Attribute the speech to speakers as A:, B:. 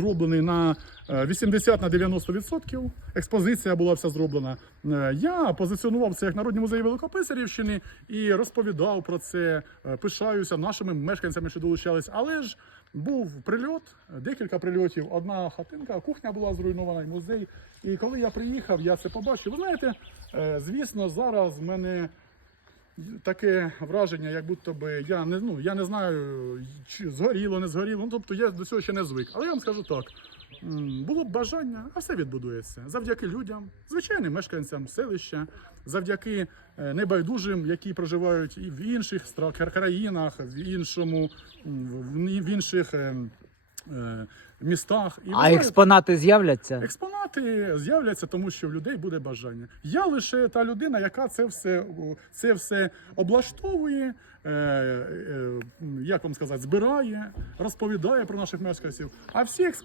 A: Зроблений на е, 80 на 90%. Експозиція була вся зроблена. Е, Я позиціонував це як Народний музей Великописарівщини і розповідав про це. е, Пишаюся нашими мешканцями, що долучались. Але ж був прильот, декілька прильотів. Одна хатинка, кухня була зруйнована, і музей. І коли я приїхав, я це побачив. Ви знаєте, е, звісно, зараз мене таке враження, як будто би я не ну я не знаю, чи згоріло, не згоріло. Ну тобто я до цього ще не звик. Але я вам скажу так: було б бажання, а все відбудується завдяки людям, звичайним мешканцям селища, завдяки е, небайдужим, які проживають і в інших країнах, в іншому в- інших. е, е, Містах і
B: А експонати з'являться?
A: Експонати з'являться, тому що в людей буде бажання. Я лише та людина, яка це все, це все облаштовує, е, е, як вам сказати, збирає, розповідає про наших мешканців. А всі експонати.